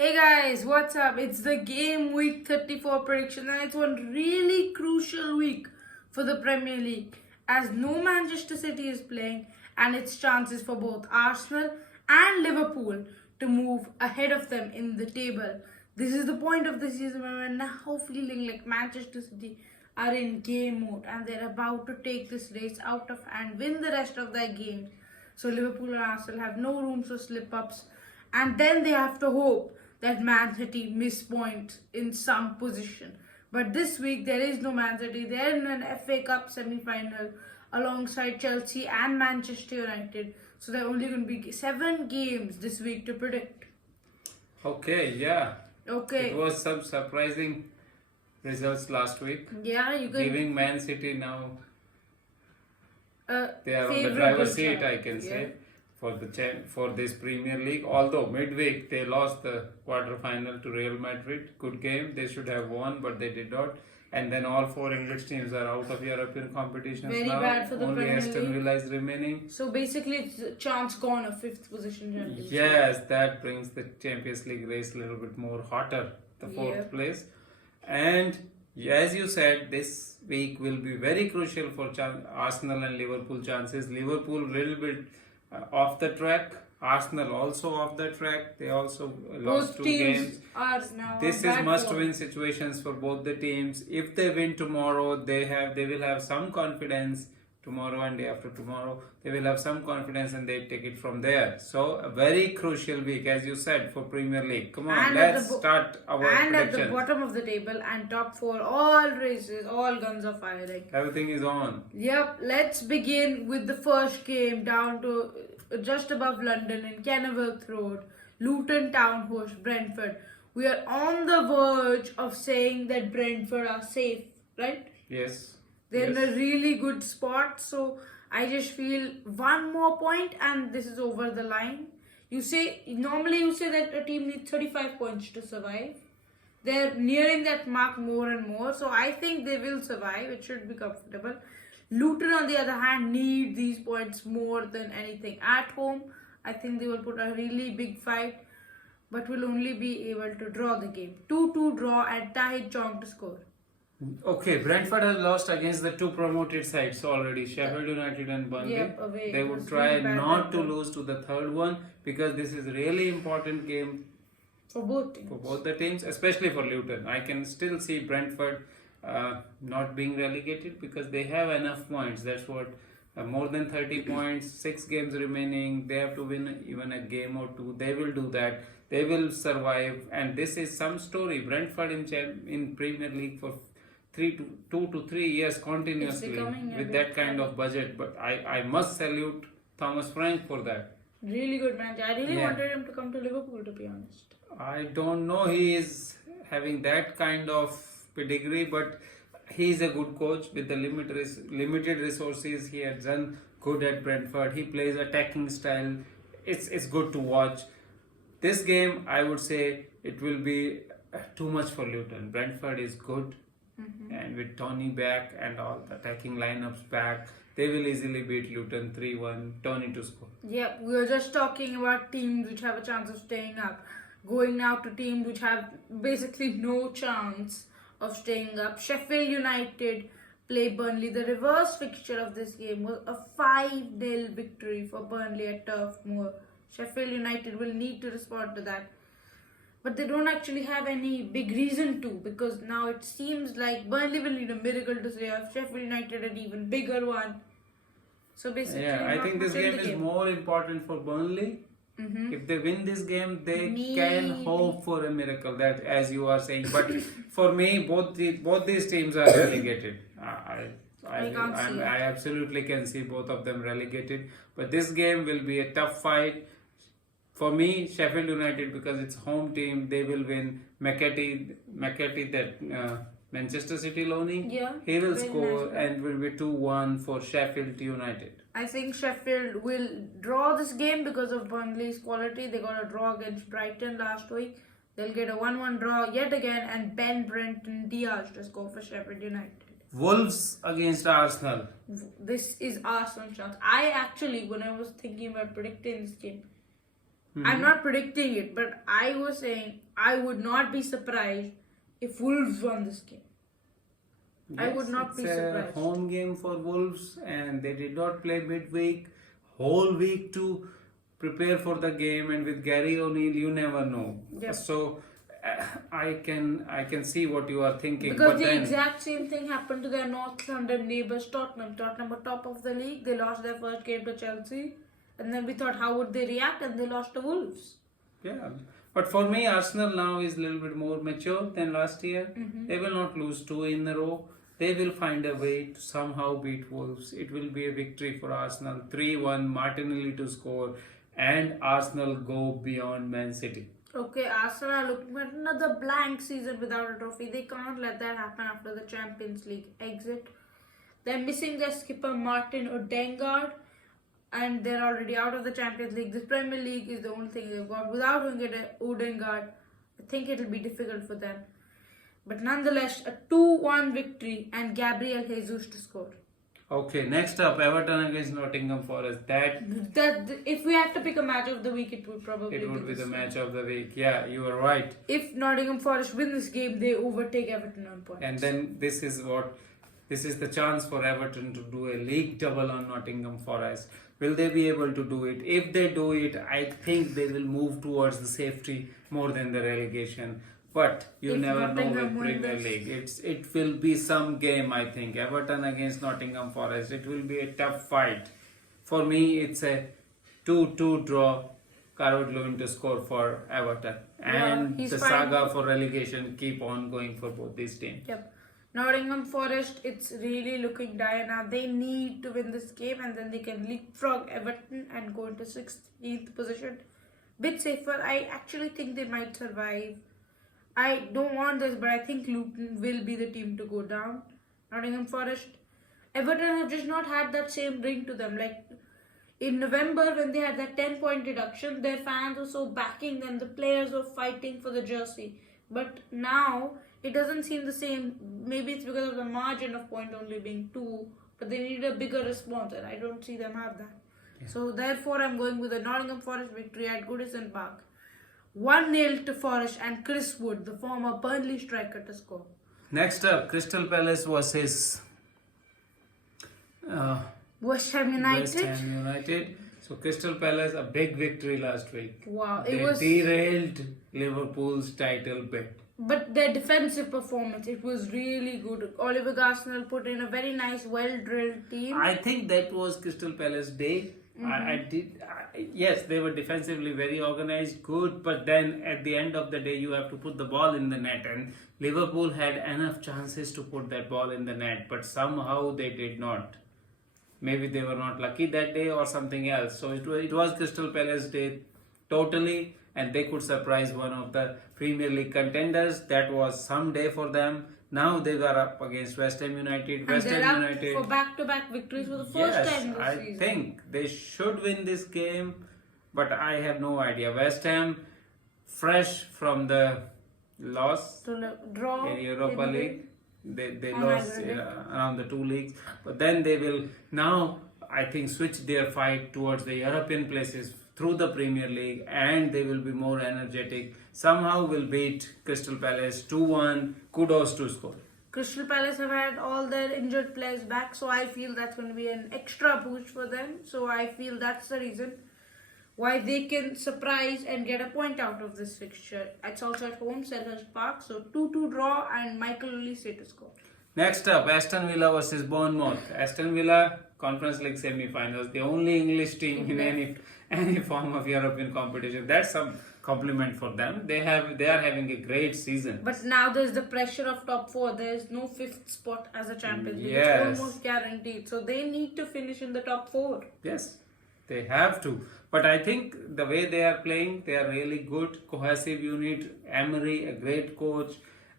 Hey guys, what's up? It's the game week 34 prediction, and it's one really crucial week for the Premier League as no Manchester City is playing, and its chances for both Arsenal and Liverpool to move ahead of them in the table. This is the point of the season when we're now feeling like Manchester City are in game mode and they're about to take this race out of and win the rest of their games. So Liverpool and Arsenal have no room for slip ups, and then they have to hope that Man City miss points in some position. But this week there is no Man City. They're in an FA Cup semi-final alongside Chelsea and Manchester United. So there are only going to be 7 games this week to predict. Okay, yeah. Okay. It was some surprising results last week. Yeah, you can. Giving Man City now they are on the Favourite driver's this seat, time. I can say, Yeah. for this Premier League. Although midweek they lost the quarter-final to Real Madrid. Good game. They should have won, but they did not. And then all 4 English teams are out of European competitions Very now. bad for the Only Premier Aston League. Villa is remaining. So basically, it's a chance gone of 5th position championship. Yes, that brings the Champions League race a little bit more hotter, the 4th Yep. place. And as you said, this week will be very crucial for Arsenal and Liverpool chances. Liverpool a little bit off the track. Arsenal also off the track. They also lost Both 2 teams games. are now. This on is bad must-win form. situations for both the teams. If they win tomorrow, they will have some confidence. Tomorrow and day after tomorrow, they will have some confidence and they take it from there. So a very crucial week, as you said, for Premier League. Come on, And at let's the start our And at the predictions. bottom of the table and top 4, all races, all guns are firing. Everything is on. Yep, let's begin with the first game down to just above London in Kenilworth Road. Luton Town host Brentford. We are on the verge of saying that Brentford are safe, right? Yes. They're yes. in a really good spot, so I just feel one more point and this is over the line. Normally you say that a team needs 35 points to survive. They're nearing that mark more and more, so I think they will survive. It should be comfortable. Luton, on the other hand, need these points more than anything. At home, I think they will put a really big fight, but will only be able to draw the game. 2-2 draw and Tahith Chong to score. Okay, Brentford has lost against the 2 promoted sides already, Sheffield United and Burnley. Yep, away. They It would was try really bad not to record. lose to the 3rd one because this is a really important game For both teams. for both the teams, especially for Luton. I can still see Brentford not being relegated because they have enough points. That's what more than 30 points, 6 games remaining. They have to win even a game or 2. They will do that. They will survive, and this is some story. Brentford in Premier League for 2 to 3 years continuously becoming a with bit that kind of budget. But I must salute Thomas Frank for that. Really good match. I really Yeah. wanted him to come to Liverpool, to be honest. I don't know he is having that kind of pedigree, but he is a good coach with the limited resources. He has done good at Brentford. He plays attacking style. It's good to watch. This game, I would say, it will be too much for Luton. Brentford is good, and with Tony back and all the attacking lineups back, they will easily beat Luton 3-1. Tony to score. Yeah, we were just talking about teams which have a chance of staying up. Going now to teams which have basically no chance of staying up. Sheffield United play Burnley. The reverse fixture of this game was a 5-0 victory for Burnley at Turf Moor. Sheffield United will need to respond to that. But they don't actually have any big reason to, because now it seems like Burnley will need a miracle to stay up. Sheffield United an even bigger one. So basically, Yeah, I not think this much in game the is more important for Burnley. If they win this game, they can Maybe. hope for a miracle. That, as you are saying, but for me, both these teams are relegated. can't see it. I absolutely can see both of them relegated. But this game will be a tough fight. For me, Sheffield United, because it's home team, they will win. McAtee, that Manchester City loaning, Yeah, he will very score nice. and will be 2-1 for Sheffield United. I think Sheffield will draw this game because of Burnley's quality. They got a draw against Brighton last week. They'll get a 1-1 draw yet again, and Ben Brenton Diaz to score for Sheffield United. Wolves against Arsenal. This is Arsenal's chance. I actually, when I was thinking about predicting this game, I'm not predicting it, but I was saying I would not be surprised if Wolves won this game. I would not be it's surprised. a home game for Wolves, and they did not play midweek, whole week to prepare for the game. And with Gary O'Neill, you never know. Yep. So I can see what you are thinking. Because but the then, exact same thing happened to their North London neighbours Tottenham. Tottenham were top of the league. They lost their first game to Chelsea. And then we thought, how would they react? And they lost to Wolves. yeah. But for me, Arsenal now is a little bit more mature than last year. Mm-hmm. They will not lose two in a row. They will find a way to somehow beat Wolves. It will be a victory for Arsenal. 3-1, Martinelli to score, and Arsenal go beyond Man City. Okay, Arsenal are looking at another blank season without a trophy. They can't let that happen after the Champions League exit. They're missing their skipper Martin Odegaard, and they're already out of the Champions League. This Premier League is the only thing they've got. Without Odegaard, I think it'll be difficult for them. But nonetheless, a 2-1 victory and Gabriel Jesus to score. Okay, next up, Everton against Nottingham Forest. That If we had to pick a match of the week, it would probably it would be this the one. match of the week. Yeah, you are right. If Nottingham Forest win this game, they overtake Everton on points. And then this is the chance for Everton to do a league double on Nottingham Forest. Will they be able to do it? If they do it, I think they will move towards the safety more than the relegation. But you If never know Nottingham with win Premier this- League. It will be some game, I think. Everton against Nottingham Forest. It will be a tough fight. For me, it's a 2-2 draw. Calvert-Lewin to score for Everton. And he's the fine. saga for relegation keep on going for both these teams. Yep. Nottingham Forest, it's really looking dire now. They need to win this game and then they can leapfrog Everton and go into 16th position. Bit safer. I actually think they might survive. I don't want this, but I think Luton will be the team to go down. Nottingham Forest. Everton have just not had that same ring to them. Like in November when they had that 10-point deduction, their fans were so backing them. The players were fighting for the jersey. But now it doesn't seem the same. Maybe it's because of the margin of point only being 2, but they need a bigger response, and I don't see them have that. So therefore, I'm going with a Nottingham Forest victory at Goodison Park. 1-0 to Forest and Chris Wood, the former Burnley striker, to score. Next up, Crystal Palace versus West Ham United. West Ham United. So Crystal Palace, a big victory last week. Wow, They it was. derailed Liverpool's title bid. But their defensive performance, it was really good. Oliver Glasner put in a very nice, well-drilled team. I think that was Crystal Palace day. Yes, they were defensively very organized, good, but then at the end of the day, you have to put the ball in the net, and Liverpool had enough chances to put that ball in the net, but somehow they did not. Maybe they were not lucky that day or something else. So it was Crystal Palace day totally, and they could surprise one of the Premier League contenders. That was some day for them. Now they were up against West Ham United. and West they're Ham up United. for back-to-back victories for the first time this I season. think they should win this game, but I have no idea. West Ham, fresh from the loss To draw in Europa in the- League, they on lost aggregate. around the two leagues, but then they will now, I think, switch their fight towards the European places through the Premier League, and they will be more energetic. Somehow will beat Crystal Palace 2-1. Kudos to score. Crystal Palace have had all their injured players back, so I feel that's going to be an extra boost for them. So I feel that's the reason why they can surprise and get a point out of this fixture. It's also at home, Selhurst Park, so 2-2 draw and Michael Olise to score. Next up, Aston Villa versus Bournemouth. Aston Villa, Conference League semi-finals, the only English team in any form of European competition. That's some compliment for them. They are having a great season. But now there's the pressure of top 4. There's no 5th spot as a Champions League. Yes. It's almost guaranteed. So they need to finish in the top 4. Yes, they have to. But I think the way they are playing, they are really good, cohesive unit. Emery, a great coach,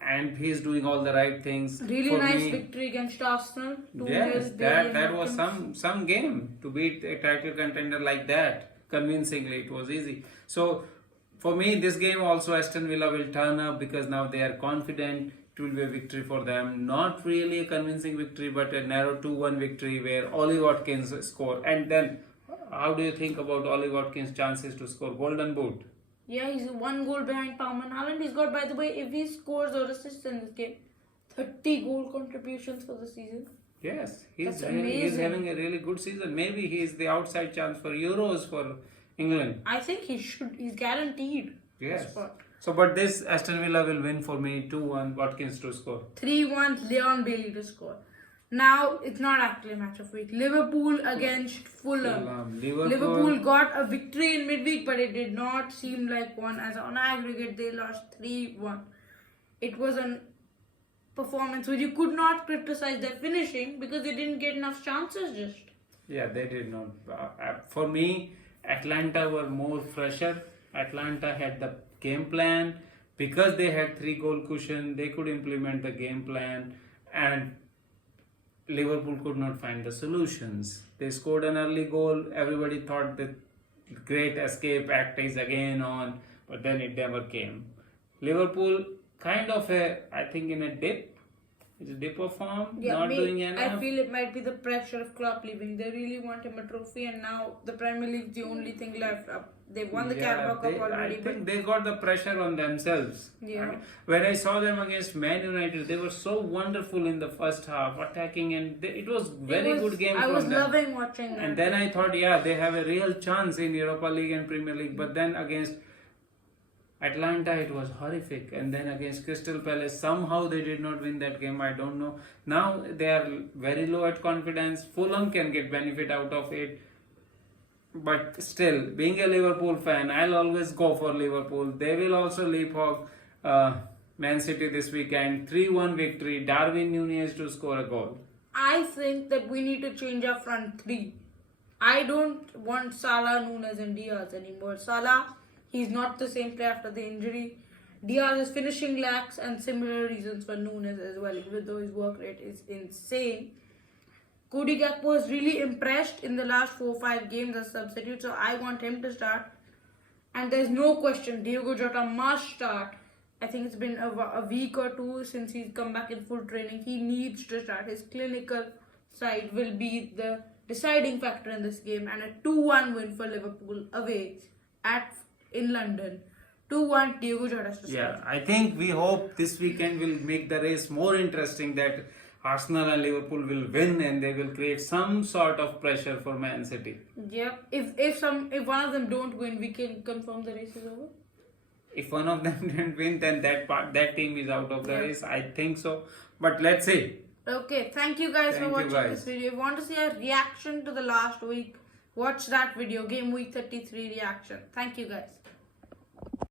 and he's doing all the right things. Really For nice me, victory against Arsenal. 2-0, Yes, Bailey that was Hopkins. some game to beat a title contender like that convincingly. It was easy. So for me, this game also Aston Villa will turn up because now they are confident. It will be a victory for them. Not really a convincing victory, but a narrow 2-1 victory where Ollie Watkins score, and then how do you think about Ollie Watkins' chances to score Golden Boot? Yeah, he's 1 goal behind Palmer Haaland. He's got, by the way, if he scores or assists in this game, 30 goal contributions for the season. Yes, That's he's amazing. having a really good season. Maybe he is the outside chance for Euros for England. I think he should. He's guaranteed. a Yes. spot. So, but this Aston Villa will win for me 2-1. Watkins to score. 3-1 Leon Bailey to score. Now, it's not actually a match of week. Liverpool against Fulham. Liverpool got a victory in midweek, but it did not seem like one. As on aggregate, they lost 3-1. It was a performance which you could not criticize their finishing because they didn't get enough chances just. Yeah, they did not. For me, Atlanta were more fresher. Atlanta had the game plan. Because they had 3-goal cushion, they could implement the game plan. And Liverpool could not find the solutions. They scored an early goal. Everybody thought the great escape act is again on, but then it never came. Liverpool kind of I think in a dip. It's a dip of form, not doing enough. I feel it might be the pressure of Klopp leaving. They really want him a trophy, and now the Premier League is the only thing left. They won the Carabao Cup already. I think they got the pressure on themselves. Yeah. I mean, when I saw them against Man United, they were so wonderful in the first half, attacking, and it was very good game I from was them. loving watching that. And then I thought, yeah, they have a real chance in Europa League and Premier League. But then against Atlanta, it was horrific. And then against Crystal Palace, somehow they did not win that game. I don't know. Now they are very low at confidence. Fulham can get benefit out of it. But still, being a Liverpool fan, I'll always go for Liverpool. They will also leapfrog Man City this weekend. 3-1 victory. Darwin Núñez to score a goal. I think that we need to change our front three. I don't want Salah, Núñez and Diaz anymore. Salah, he's not the same player after the injury. Diaz's finishing lacks, and similar reasons for Núñez as well, even though his work rate is insane. Cody Gakpo was really impressed in the last 4-5 games as substitute, so I want him to start. And there's no question, Diogo Jota must start. I think it's been a week or two since he's come back in full training. He needs to start. His clinical side will be the deciding factor in this game, and a 2-1 win for Liverpool away in London. 2-1 Diogo Jota to start. Yeah, I think we hope this weekend will make the race more interesting, that Arsenal and Liverpool will win and they will create some sort of pressure for Man City. Yep. If one of them don't win, we can confirm the race is over. If one of them didn't win, then that team is out of the race. I think so. But let's see. Okay, thank you guys for Thank you, watching guys. this video. If you want to see a reaction to the last week, watch that video, Game Week 33 reaction. Thank you guys.